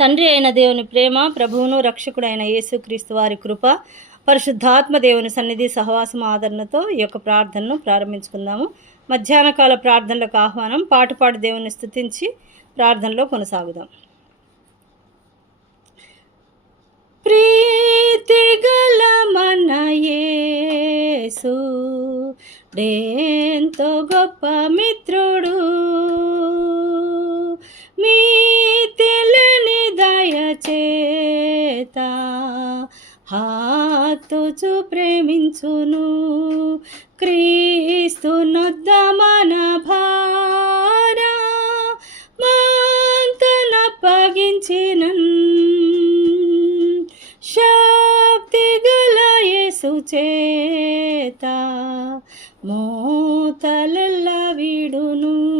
తండ్రి అయిన దేవుని ప్రేమ ప్రభువును రక్షకుడైన యేసుక్రీస్తు వారి కృప పరిశుద్ధాత్మ దేవుని సన్నిధి సహవాసం ఆదరణతో ఈ యొక్క ప్రార్థనను ప్రారంభించుకుందాము. మధ్యాహ్నకాల ప్రార్థనలకు ఆహ్వానం పాటుపాటు దేవుని స్థుతించి ప్రార్థనలో కొనసాగుదాం. ప్రీతి గల మన యేసు డేంతో గొప్ప మిత్రుడు మీ హాతుచు ప్రేమించును. క్రీస్తునొద్ద మన భారా మాంతనప్పగించినన్ శక్తి గల యేసు చేత మోతల విడును.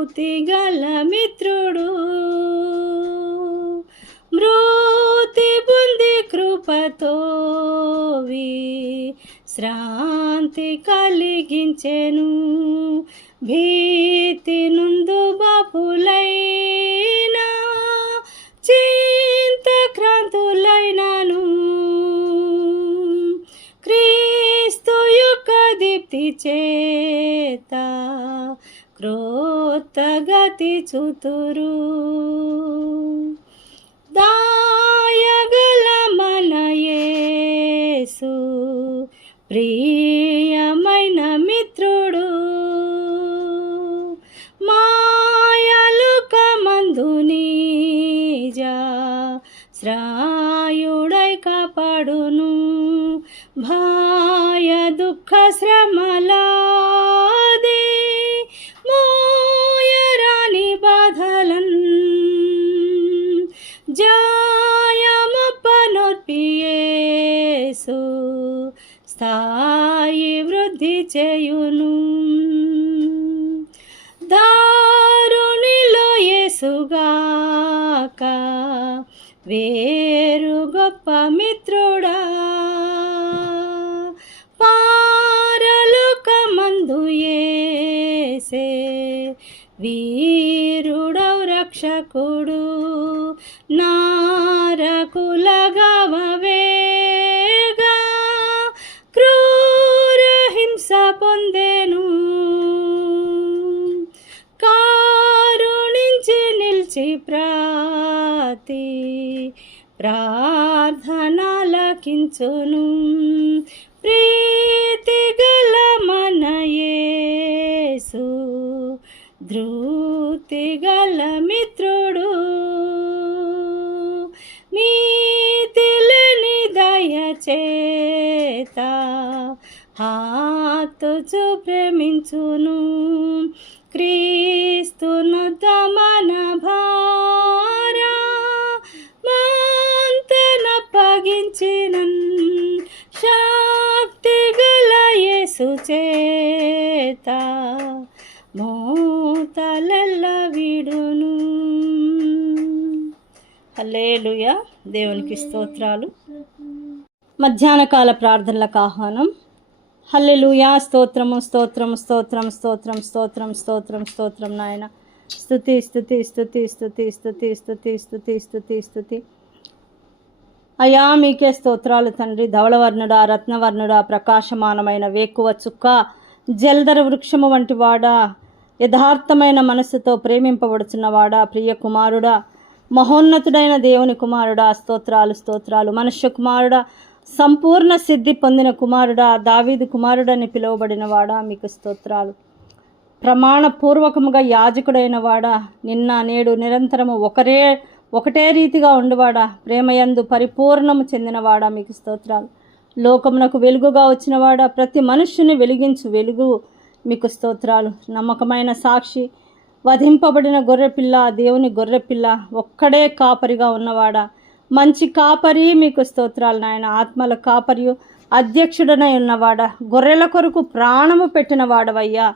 ధృతి గల మిత్రుడు. మృతి బుంది కృపతోవి శ్రాంతి కలిగించెను. భీతి నుందు బాపులైనా చింత క్రాంతులైనను. క్రీస్తు యొక్క దీప్తి చేత క్రోతగతి చుతురు దాయగల మనయేసు ప్రియమైన మిత్రుడు. మాయలుక కమందునీజా శ్రాయుడై కాపాడును. భాయ దుఃఖ శ్రా చేసే వీరుడవు రక్షకుడు నారకులగవేగా క్రూర హింస పొందెను. కారుణించి నిలిచి ప్రాతి ప్రార్థనలకించును. చును క్రీస్తును తమన భారా మాంతన పగించిన. శక్తి గల చేత మోతల విడును. హల్లేలుయ. దేవునికి స్తోత్రాలు. మధ్యాహ్నకాల ప్రార్థనలకు ఆహ్వానం. హల్లెలుయా. స్తోత్రము స్తోత్రం స్తోత్రం స్తోత్రం స్తోత్రం స్తోత్రం స్తోత్రం నాయన. స్తుతి స్థుతి స్తుతి స్థుతి స్తుతి స్థుతి స్తుతి స్తుతి స్తుతి. అయా మీకే స్తోత్రాలు తండ్రి. ధవళవర్ణుడా రత్నవర్ణుడా ప్రకాశమానమైన వేకువ చుక్క జల్దర వృక్షము వంటి వాడా యథార్థమైన మనస్సుతో ప్రేమింపబడుచున్నవాడా ప్రియ కుమారుడా మహోన్నతుడైన దేవుని కుమారుడా. స్తోత్రాలు స్తోత్రాలు. మనుష్య కుమారుడా సంపూర్ణ సిద్ధి పొందిన కుమారుడా దావీదు కుమారుడని పిలువబడిన వాడా మీకు స్తోత్రాలు. ప్రమాణపూర్వకముగా యాజకుడైన వాడా నిన్న నేడు నిరంతరము ఒకరే ఒకటే రీతిగా ఉండువాడా ప్రేమయందు పరిపూర్ణము చెందినవాడా మీకు స్తోత్రాలు. లోకమునకు వెలుగుగా వచ్చినవాడా ప్రతి మనుష్యుని వెలిగించు వెలుగు మీకు స్తోత్రాలు. నమ్మకమైన సాక్షి వధింపబడిన గొర్రెపిల్ల దేవుని గొర్రెపిల్ల ఒక్కడే కాపరిగా ఉన్నవాడా మంచి కాపరి మీకు స్తోత్రాలు నాయన. ఆత్మల కాపరియు అధ్యక్షుడనై ఉన్నవాడ గొర్రెల కొరకు ప్రాణము పెట్టిన వాడవయ్యా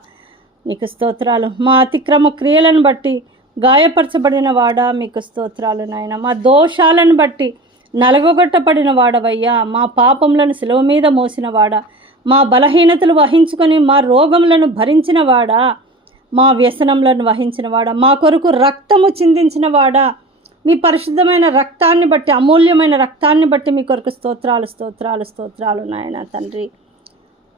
నీకు స్తోత్రాలు. మా అతిక్రమ క్రియలను బట్టి గాయపరచబడిన వాడా మీకు స్తోత్రాలు నాయన. మా దోషాలను బట్టి నలగొట్టబడిన వాడవయ్యా మా పాపములను సెలవు మీద మోసిన మా బలహీనతలు వహించుకొని మా రోగములను భరించినవాడా. మా వ్యసనములను వహించినవాడా. మా కొరకు రక్తము చిందించినవాడా. మీ పరిశుద్ధమైన రక్తాన్ని బట్టి అమూల్యమైన రక్తాన్ని బట్టి మీ కొరకు స్తోత్రాలు స్తోత్రాలు స్తోత్రాలు నాయన తండ్రి.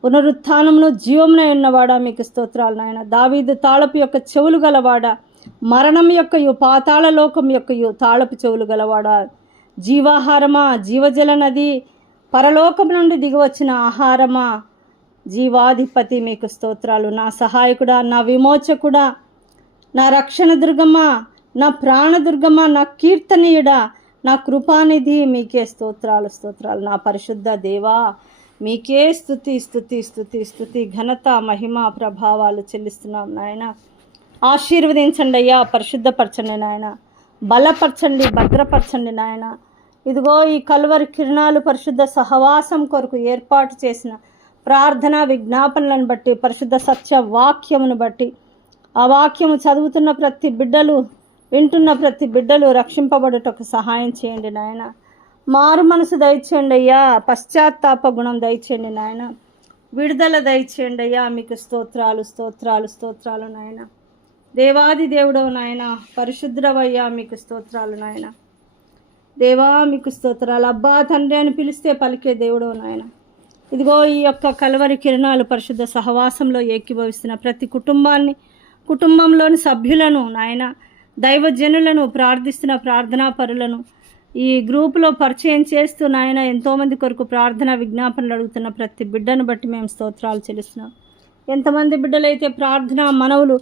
పునరుత్నంలో జీవమునై ఉన్నవాడా మీకు స్తోత్రాలు నాయన. దావీదు తాళపు యొక్క చెవులు గలవాడా? మరణం యొక్క పాతాళ లోకం యొక్క తాళపు చెవులు గలవాడా? జీవాహారమా? జీవజల నది? పరలోకం నుండి దిగివచ్చిన ఆహారమా? జీవాధిపతి మీకు స్తోత్రాలు. నా సహాయకుడా నా విమోచకుడా నా రక్షణ దుర్గమా? నా ప్రాణదుర్గమ నా కీర్తనీయుడ నా కృపానిధి మీకే స్తోత్రాలు స్తోత్రాలు. నా పరిశుద్ధ దేవా మీకే స్థుతి స్థుతి స్థుతి స్థుతి. ఘనత మహిమ ప్రభావాలు చెల్లిస్తున్నాం నాయన. ఆశీర్వదించండి అయ్యా పరిశుద్ధపరచండి నాయన. బలపరచండి భద్రపరచండి నాయన. ఇదిగో ఈ కలువరి కిరణాలు పరిశుద్ధ సహవాసం కొరకు ఏర్పాటు చేసిన ప్రార్థన విజ్ఞాపనలను బట్టి పరిశుద్ధ సత్య వాక్యమును బట్టి ఆ వాక్యము చదువుతున్న ప్రతి బిడ్డలు వింటున్న ప్రతి బిడ్డలు రక్షింపబడుటకు సహాయం చేయండి నాయన. మారు మనసు దయచేయండి అయ్యా. పశ్చాత్తాప గుణం దయచేయండి నాయన. విడుదల దయచేయండి అయ్యా. మీకు స్తోత్రాలు స్తోత్రాలు స్తోత్రాలు నాయన. దేవాది దేవుడవు నాయన. పరిశుద్ధవయ్యా మీకు స్తోత్రాలు నాయన. దేవా మీకు స్తోత్రాలు. అబ్బా తండ్రి అని పిలిస్తే పలికే దేవుడవు నాయన. ఇదిగో ఈ యొక్క కలవరి కిరణాలు పరిశుద్ధ సహవాసంలో ఏకీభవిస్తున్న ప్రతి కుటుంబాన్ని కుటుంబంలోని సభ్యులను నాయన దైవజనులను ప్రార్థిస్తున్న ప్రార్థనా పరులను ఈ గ్రూపులో పరిచయం చేస్తూ నాయన ఎంతోమంది కొరకు ప్రార్థన విజ్ఞాపనలు అడుగుతున్న ప్రతి బిడ్డను బట్టి మేము స్తోత్రాలు చెల్లిస్తున్నాం. ఎంతమంది బిడ్డలైతే ప్రార్థన మనవులు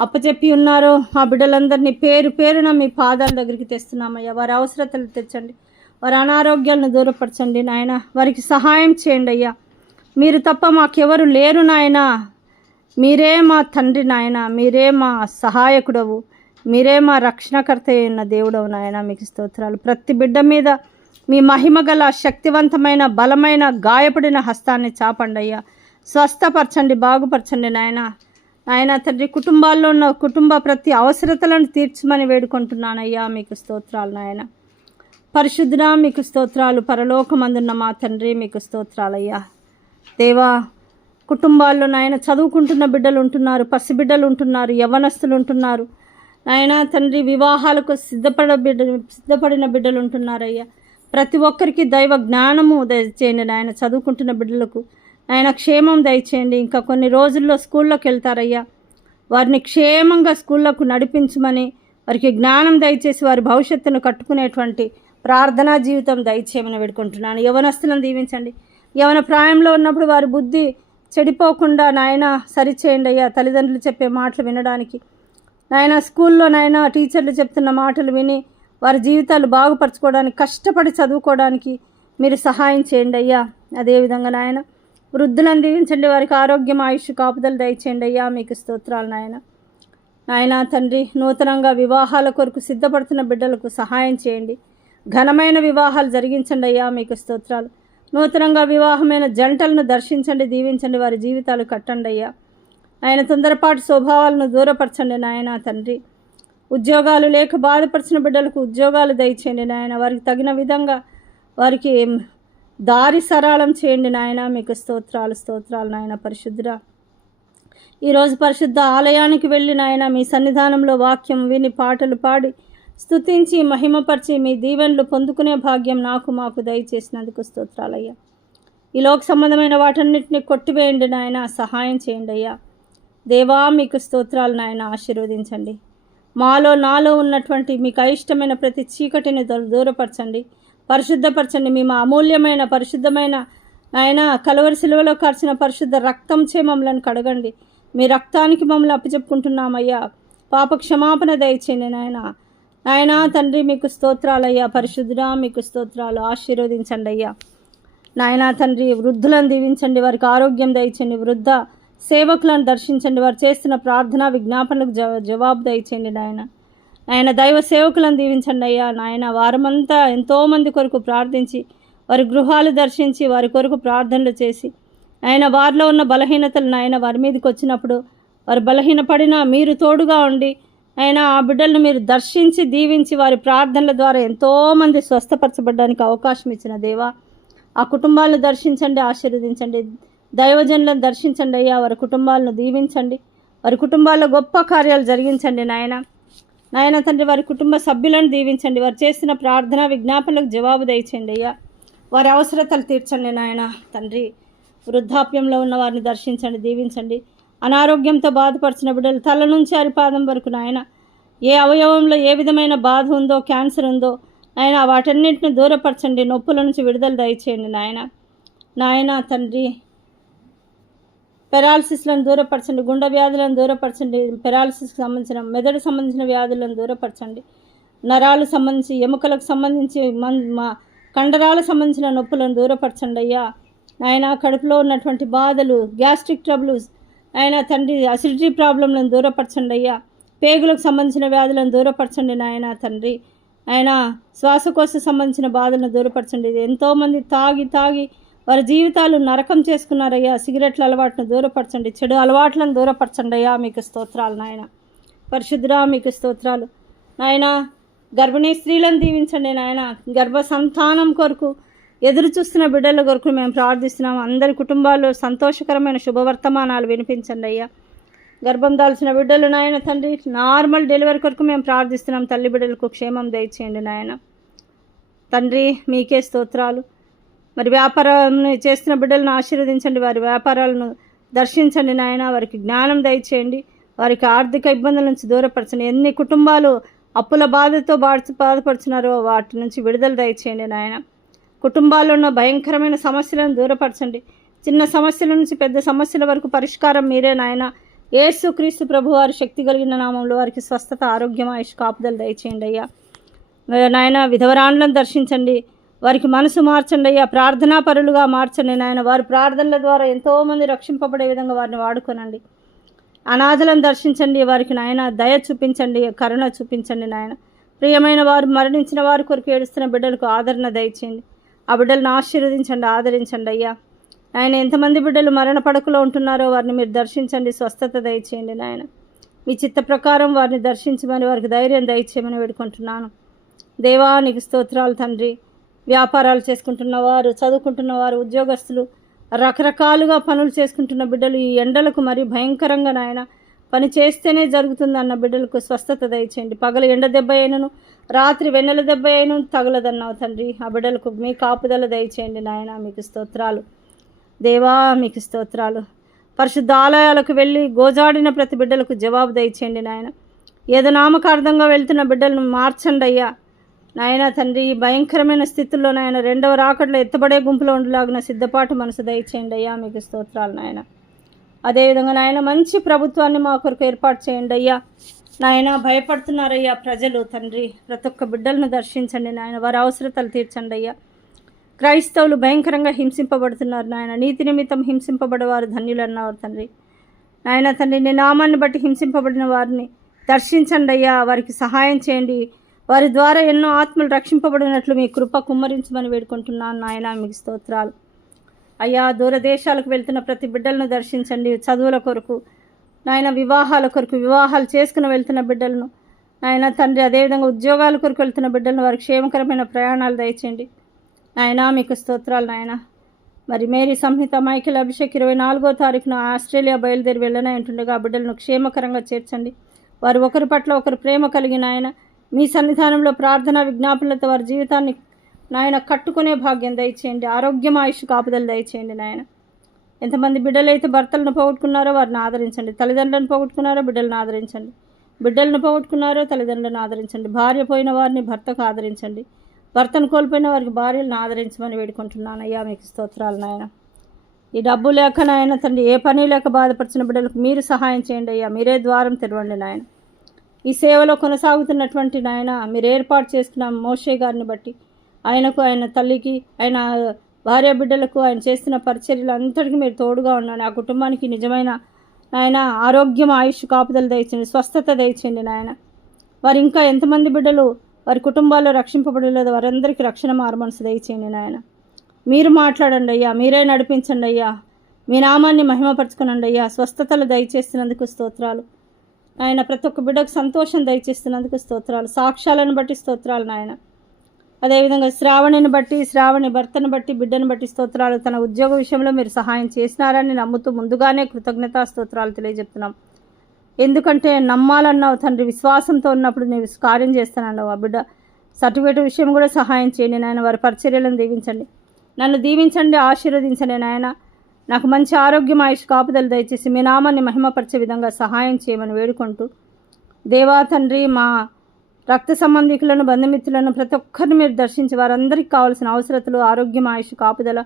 అప్పచెప్పి ఉన్నారో ఆ బిడ్డలందరినీ పేరు పేరున మీ పాదాల దగ్గరికి తెస్తున్నామయ్యా. వారి అవసరతలు తెచ్చండి. వారి అనారోగ్యాలను దూరపరచండి నాయన. వారికి సహాయం చేయండి అయ్యా. మీరు తప్ప మాకెవరు లేరు నాయన. మీరే మా తండ్రి నాయన. మీరే మా సహాయకుడవు. మీరే మా రక్షణకర్త అయిన దేవుడవు నాయన మీకు స్తోత్రాలు. ప్రతి బిడ్డ మీద మీ మహిమ గల శక్తివంతమైన బలమైన గాయపడిన హస్తాన్ని చాపండి అయ్యా. స్వస్థపరచండి బాగుపరచండి నాయన. నాయన తండ్రి కుటుంబాల్లో ఉన్న కుటుంబ ప్రతి అవసరతలను తీర్చమని వేడుకుంటున్నానయ్యా మీకు స్తోత్రాలు నాయన. పరిశుద్ధుడా మీకు స్తోత్రాలు. పరలోకమందున్న మా తండ్రి మీకు స్తోత్రాలయ్యా. దేవా కుటుంబాల్లో నాయన చదువుకుంటున్న బిడ్డలు ఉంటున్నారు పసిబిడ్డలు ఉంటున్నారు యవనస్తులు ఉంటున్నారు. ఆయన తండ్రి వివాహాలకు సిద్ధపడ బిడ్డ సిద్ధపడిన బిడ్డలు ఉంటున్నారయ్యా. ప్రతి ఒక్కరికి దైవ జ్ఞానము దయచేయండి. నాయన చదువుకుంటున్న బిడ్డలకు ఆయన క్షేమం దయచేయండి. ఇంకా కొన్ని రోజుల్లో స్కూల్లోకి వెళ్తారయ్యా. వారిని క్షేమంగా స్కూళ్ళకు నడిపించమని వారికి జ్ఞానం దయచేసి వారి భవిష్యత్తును కట్టుకునేటువంటి ప్రార్థనా జీవితం దయచేయమని వేడుకుంటున్నాను. యవనస్తులను దీవించండి. యవన ప్రాయంలో ఉన్నప్పుడు వారి బుద్ధి చెడిపోకుండా నాయన సరిచేయండి అయ్యా. తల్లిదండ్రులు చెప్పే మాటలు వినడానికి నాయన స్కూల్లో నాయన టీచర్లు చెప్తున్న మాటలు విని వారి జీవితాలు బాగుపరచుకోవడానికి కష్టపడి చదువుకోవడానికి మీరు సహాయం చేయండి అయ్యా. అదేవిధంగా నాయన వృద్ధులను దీవించండి వారికి ఆరోగ్యం ఆయుష్ కాపుదలు దయచేయండి అయ్యా. మీకు స్తోత్రాలు నాయన. నాయన తండ్రి నూతనంగా వివాహాల కొరకు సిద్ధపడుతున్న బిడ్డలకు సహాయం చేయండి. ఘనమైన వివాహాలు జరిగించండి అయ్యా. మీకు స్తోత్రాలు. నూతనంగా వివాహమైన జంటలను దర్శించండి దీవించండి వారి జీవితాలు కట్టండి అయ్యా. ఆయన తొందరపాటు స్వభావాలను దూరపరచండి నాయన తండ్రి. ఉద్యోగాలు లేక బాధపరిచిన బిడ్డలకు ఉద్యోగాలు దయచేయండి నాయన. వారికి తగిన విధంగా వారికి దారి సరళం చేయండి నాయన. మీకు స్తోత్రాలు స్తోత్రాలు నాయన పరిశుద్ధ ఈరోజు పరిశుద్ధ ఆలయానికి వెళ్ళి నాయన మీ సన్నిధానంలో వాక్యం విని పాటలు పాడి స్తుతించి మహిమపరిచి మీ దీవెనలు పొందుకునే భాగ్యం నాకు మాకు దయచేసినందుకు స్తోత్రాలయ్యా. ఈ లోక సంబంధమైన వాటన్నిటిని కొట్టివేయండి నాయన. సహాయం చేయండి అయ్యా. దేవా మీకు స్తోత్రాలు నాయన ఆశీర్వదించండి. మాలో నాలో ఉన్నటువంటి మీకు అయిష్టమైన ప్రతి చీకటిని దూరపరచండి. పరిశుద్ధపరచండి. మీ మా అమూల్యమైన పరిశుద్ధమైన ఆయన కలవరి సిలువలో కార్చిన పరిశుద్ధ రక్తం చే మమ్మల్ని కడగండి. మీ రక్తానికి మమ్మల్ని అప్పచెప్పుకుంటున్నామయ్యా. పాప క్షమాపణ దయచేయండి నాయన. నాయన తండ్రి మీకు స్తోత్రాలయ్యా. పరిశుద్ధుడా మీకు స్తోత్రాలు. ఆశీర్వదించండి అయ్యా. నాయన తండ్రి వృద్ధులను దీవించండి. వారికి ఆరోగ్యం దయచండి వృద్ధ సేవకులను దర్శించండి వారు చేస్తున్న ప్రార్థన విజ్ఞాపనలకు జవ జవాబు దయచేయండి నాయన. నాయన దైవ సేవకులను దీవించండి అయ్యా. నాయన వారమంతా ఎంతోమంది కొరకు ప్రార్థించి వారి గృహాలు దర్శించి వారి కొరకు ప్రార్థనలు చేసి ఆయన వారిలో ఉన్న బలహీనతలు నాయన వారి మీదకి వచ్చినప్పుడు వారు బలహీనపడినా మీరు తోడుగా ఉండి ఆయన ఆ బిడ్డలను మీరు దర్శించి దీవించి వారి ప్రార్థనల ద్వారా ఎంతోమంది స్వస్థపరచబడడానికి అవకాశం ఇచ్చిన దేవా ఆ కుటుంబాలను దర్శించండి ఆశీర్వదించండి. దైవజనులను దర్శించండి అయ్యా వారి కుటుంబాలను దీవించండి. వారి కుటుంబాల్లో గొప్ప కార్యాలు జరిగించండి నాయన. నాయన తండ్రి వారి కుటుంబ సభ్యులను దీవించండి. వారు చేస్తున్న ప్రార్థన విజ్ఞాపనలకు జవాబు దయచండి అయ్యా. వారి అవసరతలు తీర్చండి నాయన తండ్రి. వృద్ధాప్యంలో ఉన్న వారిని దర్శించండి దీవించండి. అనారోగ్యంతో బాధపడుతున్న బిడ్డలు తల నుంచి అరిపాదం వరకు నాయన. ఏ అవయవంలో ఏ విధమైన బాధ ఉందో క్యాన్సర్ ఉందో నాయన వాటన్నింటిని దూరపరచండి. నొప్పుల నుంచి విడుదల దయచేయండి నాయన. నాయన తండ్రి పెరాలసిస్లను దూరపరచండి గుండె వ్యాధులను దూరపరచండి పెరాలసిస్కి సంబంధించిన మెదడు సంబంధించిన వ్యాధులను దూరపరచండి. నరాలు సంబంధించి ఎముకలకు సంబంధించి మన్ మా కండరాలకు సంబంధించిన నొప్పులను దూరపరచండి అయ్యా. ఆయన కడుపులో ఉన్నటువంటి బాధలు గ్యాస్ట్రిక్ ట్రబుల్స్ ఆయన తండ్రి అసిడిటీ ప్రాబ్లంలను దూరపరచండి అయ్యా. పేగులకు సంబంధించిన వ్యాధులను దూరపరచండి నాయన తండ్రి. ఆయన శ్వాసకోశ సంబంధించిన బాధలను దూరపరచండి. ఎంతోమంది తాగి తాగి వారి జీవితాలు నరకం చేసుకున్నారయ్యా. సిగరెట్ల అలవాటును దూరపరచండి. చెడు అలవాట్లను దూరపరచండి అయ్యా మీకు స్తోత్రాలు నాయన. పరిశుద్ధురా మీకు స్తోత్రాలు. నాయన గర్భిణీ స్త్రీలను దీవించండి నాయన. గర్భ సంతానం కొరకు ఎదురు చూస్తున్న బిడ్డల కొరకు మేము ప్రార్థిస్తున్నాము అందరి కుటుంబాల్లో సంతోషకరమైన శుభవర్తమానాలు వినిపించండి అయ్యా. గర్భం దాల్చిన బిడ్డలు నాయన తండ్రి నార్మల్ డెలివరీ కొరకు మేము ప్రార్థిస్తున్నాం. తల్లి బిడ్డలకు క్షేమం దయచేయండి నాయన. తండ్రి మీకే స్తోత్రాలు. మరి వ్యాపారం చేస్తున్న బిడ్డలను ఆశీర్వదించండి వారి వ్యాపారాలను దర్శించండి నాయన. వారికి జ్ఞానం దయచేయండి. వారికి ఆర్థిక ఇబ్బందుల నుంచి దూరపరచండి. ఎన్ని కుటుంబాలు అప్పుల బాధతో బాధ బాధపడుతున్నారో వాటి నుంచి విడుదల దయచేయండి నాయన. కుటుంబాల్లో ఉన్న భయంకరమైన సమస్యలను దూరపరచండి. చిన్న సమస్యల నుంచి పెద్ద సమస్యల వరకు పరిష్కారం మీరే నాయన. ఏసు క్రీస్తు ప్రభు వారి శక్తి కలిగిన నామంలో వారికి స్వస్థత ఆరోగ్యం ఆయుష్ కాపుదలు దయచేయండి అయ్యా. నాయన విధవరాండ్లను దర్శించండి. వారికి మనసు మార్చండి అయ్యా ప్రార్థనా పరులుగా మార్చండి నాయన. వారి ప్రార్థనల ద్వారా ఎంతోమంది రక్షింపబడే విధంగా వారిని వాడుకోనండి. అనాథలను దర్శించండి వారికి నాయన. దయ చూపించండి కరుణ చూపించండి నాయన. ప్రియమైన వారు మరణించిన వారి కొరకు ఏడుస్తున్న బిడ్డలకు ఆదరణ దయచేయండి. ఆ బిడ్డలను ఆశీర్వదించండి ఆదరించండి అయ్యా. ఆయన ఎంతమంది బిడ్డలు మరణ పడకలో ఉంటున్నారో వారిని మీరు దర్శించండి స్వస్థత దయచేయండి నాయన. మీ చిత్త ప్రకారం వారిని దర్శించమని వారికి ధైర్యం దయచేయమని వేడుకుంటున్నాను. దేవానికి స్తోత్రాలు తండ్రి. వ్యాపారాలు చేసుకుంటున్న వారు చదువుకుంటున్న వారు ఉద్యోగస్తులు రకరకాలుగా పనులు చేసుకుంటున్న బిడ్డలు ఈ ఎండలకు మరి భయంకరంగా నాయన పని చేస్తేనే జరుగుతుంది అన్న బిడ్డలకు స్వస్థత దయచేయండి. పగలు ఎండ దెబ్బ అయినను రాత్రి వెన్నెల దెబ్బ అయినను తగలదన్నావు తండ్రి. ఆ బిడ్డలకు మీ కాపుదల దయచేయండి నాయన. మీకు స్తోత్రాలు. దేవా మీకు స్తోత్రాలు. పరిశుద్ధ ఆలయాలకు వెళ్ళి గోజాడిన ప్రతి బిడ్డలకు జవాబు దయచేయండి నాయన. ఏదో నామకార్థంగా వెళ్తున్న బిడ్డలను మార్చండి అయ్యా నాయన తండ్రి ఈ భయంకరమైన స్థితిలో నాయన రెండవ రాకట్లో ఎత్తబడే గుంపులో ఉండలాగిన సిద్ధపాటు మనసు దయచేయండి అయ్యా మీకు స్తోత్రాలు నాయన. అదేవిధంగా నాయన మంచి ప్రభుత్వాన్ని మా కొరకు ఏర్పాటు చేయండి అయ్యా. నాయన భయపడుతున్నారయ్యా ప్రజలు తండ్రి. ప్రతి ఒక్క బిడ్డలను దర్శించండి నాయన. వారి అవసరతలు తీర్చండి అయ్యా. క్రైస్తవులు భయంకరంగా హింసింపబడుతున్నారు నాయన. నీతి నిమిత్తం హింసింపబడేవారు ధన్యులు అన్నారు తండ్రి. నాయన తండ్రి నీ నామాన్ని బట్టి హింసింపబడిన వారిని దర్శించండి అయ్యా. వారికి సహాయం చేయండి. వారి ద్వారా ఎన్నో ఆత్మలు రక్షింపబడినట్లు మీ కృప కుమ్మరించమని వేడుకుంటున్నాను నాయన మీకు స్తోత్రాలు. అయ్యా దూరదేశాలకు వెళ్తున్న ప్రతి బిడ్డలను దర్శించండి. చదువుల కొరకు నాయన వివాహాల కొరకు వివాహాలు చేసుకుని వెళ్తున్న బిడ్డలను నాయన తండ్రి అదేవిధంగా ఉద్యోగాల కొరకు వెళ్తున్న బిడ్డలను వారికి క్షేమకరమైన ప్రయాణాలు దయచేయండి. నాయన మీకు స్తోత్రాలు నాయన. మరి మేరీ సంహిత మైకిల్ అభిషేక్ ఇరవై నాలుగో తారీఖున ఆస్ట్రేలియా బయలుదేరి వెళ్ళనే ఉంటుండగా ఆ బిడ్డలను క్షేమకరంగా చేర్చండి. వారు ఒకరి పట్ల ఒకరు ప్రేమ కలిగిన ఆయన మీ సన్నిధానంలో ప్రార్థన విజ్ఞాపనలతో వారి జీవితాన్ని నాయన కట్టుకునే భాగ్యం దయచేయండి. ఆరోగ్యం ఆయుష్ కాపుదలు దయచేయండి నాయన. ఎంతమంది బిడ్డలైతే భర్తలను పోగొట్టుకున్నారో వారిని ఆదరించండి. తల్లిదండ్రులను పోగొట్టుకున్నారో బిడ్డలను ఆదరించండి. బిడ్డలను పోగొట్టుకున్నారో తల్లిదండ్రులను ఆదరించండి. భార్య పోయిన వారిని భర్తకు ఆదరించండి. భర్తను కోల్పోయిన వారికి భార్యలను ఆదరించమని వేడుకుంటున్నాను. అయ్యా మీకు స్తోత్రాలు నాయన. ఈ డబ్బు లేక నాయన తండ్రి ఏ పని లేక బాధపరిచిన బిడ్డలకు మీరు సహాయం చేయండి అయ్యా. మీరే ద్వారం తెరవండి నాయన. ఈ సేవలో కొనసాగుతున్నటువంటి నాయన మీరు ఏర్పాటు చేసుకున్న మోషే గారిని బట్టి ఆయనకు ఆయన తల్లికి ఆయన భార్య బిడ్డలకు ఆయన చేస్తున్న పరిచర్యలు అంతటికీ మీరు తోడుగా ఉన్నాను ఆ కుటుంబానికి నిజమైన నాయన ఆరోగ్యం ఆయుష్ కాపుదలు దయచండి స్వస్థత దయచండి నాయన. వారు ఇంకా ఎంతమంది బిడ్డలు? వారి కుటుంబాల్లో రక్షింపబడలేదు వారందరికీ రక్షణ మార్మనసు దయచేయండి నాయన. మీరు మాట్లాడండి అయ్యా మీరే నడిపించండి అయ్యా. మీ నామాన్ని మహిమపరచుకునండి అయ్యా. స్వస్థతలు దయచేస్తున్నందుకు స్తోత్రాలు. ఆయన ప్రతి ఒక్క బిడ్డకు సంతోషం దయచేస్తున్నందుకు స్తోత్రాలు. సాక్ష్యాలను బట్టి స్తోత్రాలు నాయన. అదేవిధంగా శ్రావణిని బట్టి శ్రావణి భర్తను బట్టి బిడ్డను బట్టి స్తోత్రాలు. తన ఉద్యోగ విషయంలో మీరు సహాయం చేసినారని నమ్ముతూ ముందుగానే కృతజ్ఞతా స్తోత్రాలు తెలియజెప్తున్నాం. ఎందుకంటే నమ్మాలన్నావు తండ్రి విశ్వాసంతో ఉన్నప్పుడు నేను కార్యం చేస్తానన్నావు ఆ బిడ్డ. సర్టిఫికేట్ విషయం కూడా సహాయం చేయండి నాయన వారి పరిచర్యలను దీవించండి. నన్ను దీవించండి ఆశీర్వదించండి నాయన. నాకు మంచి ఆరోగ్యం ఆయుష్ కాపుదలు దయచేసి మీ నామాన్ని మహిమపరిచే విధంగా సహాయం చేయమని వేడుకుంటూ దేవా తండ్రి మా రక్త సంబంధికులను బంధుమిత్రులను ప్రతి ఒక్కరిని మీరు దర్శించి వారందరికీ కావాల్సిన అవసరతలు ఆరోగ్యం ఆయుష్ కాపుదల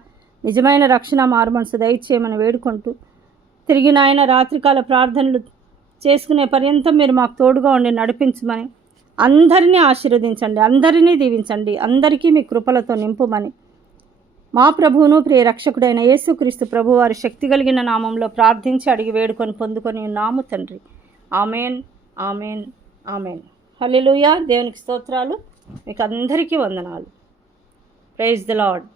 నిజమైన రక్షణ మారుమనసు దయచేయమని వేడుకుంటూ తిరిగి నాయన రాత్రికాల ప్రార్థనలు చేసుకునే పర్యంతం మీరు మాకు తోడుగా ఉండి నడిపించమని అందరినీ ఆశీర్వదించండి అందరినీ దీవించండి అందరికీ మీ కృపలతో నింపుమని మా ప్రభువును ప్రియ రక్షకుడైన యేసుక్రీస్తు ప్రభు వారి శక్తి కలిగిన నామంలో ప్రార్థించి అడిగి వేడుకొని పొందుకొని ఉన్నాము తండ్రి. Amen amen amen. హల్లెలూయా. దేవునికి స్తోత్రాలు. మీకు అందరికీ వందనాలు. Praise the lord